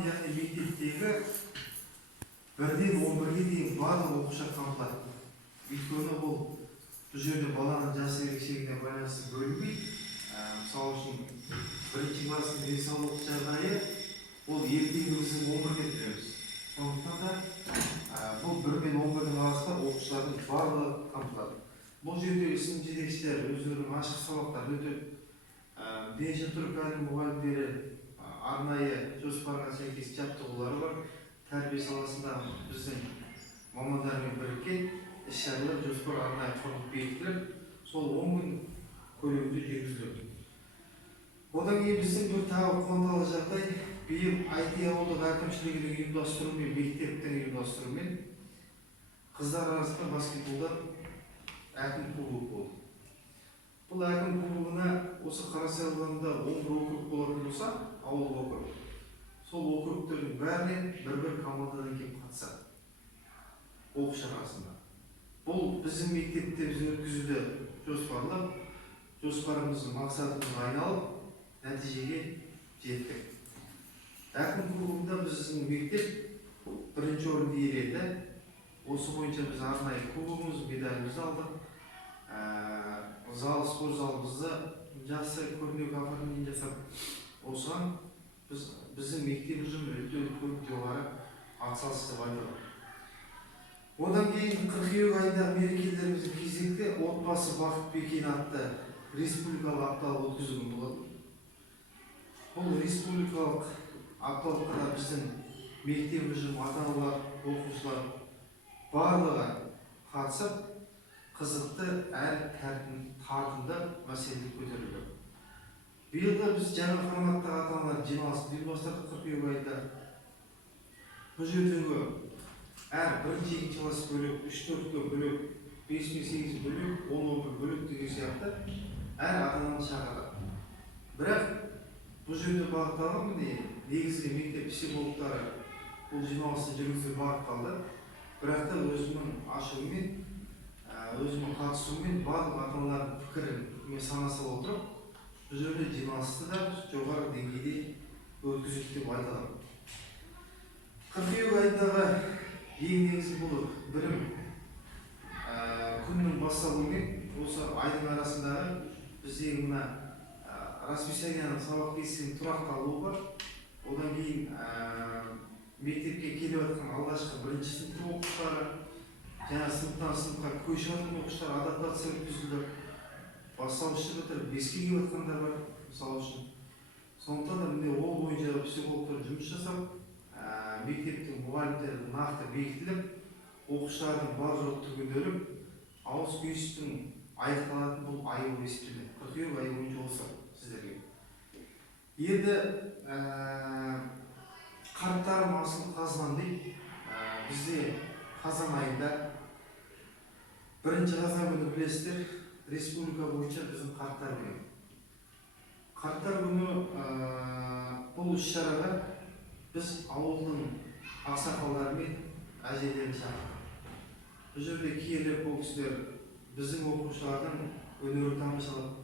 яғни мектептегі 1-ден 11-ге дейін барлық оқушы қамтылады. Өйткені бұл жерде баланың жас ерекшелігіне байланысты бөлінбейді. Мысалы үшін бірінші класстың денсаулық жағдайы ол ертеңгі біздің 11-ге бітіреміз. Сондықтан да бұл 1 мен 11-дің арасында оқушылардың барлығы қамтылады. Бұл жерде сынып жетекшілер өздерінің ашық сабақтарын өтіп, дене шынықтыру пәнінің мұғалімдері арнайы жоспарға сәйкес жаттығулары бар. Тәрбие саласында біздің мамандармен біріккен іс-шаралар жоспар арнайы құрылып бекітіліп, сол 10 күн көлемінде жүргізіледі. Одан кейін біздің бір тағы қуантарлық жағдай, биыл IT ауылдық әкімшілігінің ұйымдастыруымен, мектептің ұйымдастыруымен қыздар арасында баскетболдан әкім кубогы болды. Бұл әкім кубогына осы Қарасай ауданында 11 округ болатын болса, ауыл округ. Сол округтердің бәрінен бір командадан келіп қатысады. Оқушы арасында. Бұл біздің мектепте біз өткізуді жоспарлап, жоспарымыздың мақсатымызға айналып, нәтижеге жеттік. Әкім кубогында біздің мектеп бірінші орынды иеленді. Осы бойынша біз арнайы кубогымыз, медалімізді алдық. Спорт залымызды жақсы көрнеу оформление жасап, осыған біздің мектеп ұжымы өте үлкен жоғары атсалысты айтылды. Одан кейін қыркүйек айында мерекелеріміздің кезекте отбасы бақыт бекен атты республикалық апталық өткізілген болады. Бұл республикалық апталыққа біздің мектеп ұжымы, ата-аналар, оқушылар барлығы қатысып, қызықты әрі тартымды мәселе көтерілді. Биылда біз жаңа форматтағы ата-аналар жиналысын ұйымдастырдық қыркүйек айында. Бұл жердегі әр 1-2 класс бөлек, 3-4-ге бөлек, 5-8 бөлек, 10-11 бөлек деген сияқты әр ата-ананы шақырдық. Бірақ бұл жерде бағытталған негізгі мектеп психологтары бұл жиналысты жүргізуге бағытталды. Бірақ та өзімнің ашуымен, өзімнің қатысуымен барлық ата-аналардың пікірін санасып отырып, бұл жерде жиналысты да жоғары деңгейде өткізеді деп айтылады. Қыркүйек айындағы ең негізгі бұл білім күннің басталуымен осы айдың арасындағы біздегі мына расписанияның сабақ кестесінің тұрақталуы бар. Одан кейін мектепке келіп жатқан алғашқы 1-ші сынып оқушылары, жаңа сыныптан сыныпқа көшіп жатқан оқушылар адаптация өткізілді. Бастауышты бітіріп 5-ке келіп жатқандар бар, мысалы үшін. Сондықтан да міне ол бойынша психологтар жұмыс жасап, мектептің мұғалімдері нақты бекітіліп, оқушылардың бар жоқ түгенделіп, ауыз түйістің аяқталатын бұл ай болып есептеледі. Қыркүйек айы бойынша осы сіздерге. Енді қарттарым асыл қазынан дейді, бізде қазан айында 1-ші қазан күні білесіздер, республика бойынша біздің қарттар күні. Қарттар күні бұл іс-шараға біз ауылдың ақсақалдарымен әжелерін шақырдық. Бұл жерде киелі бұл кісілер біздің оқушылардың өнерін тамашалап,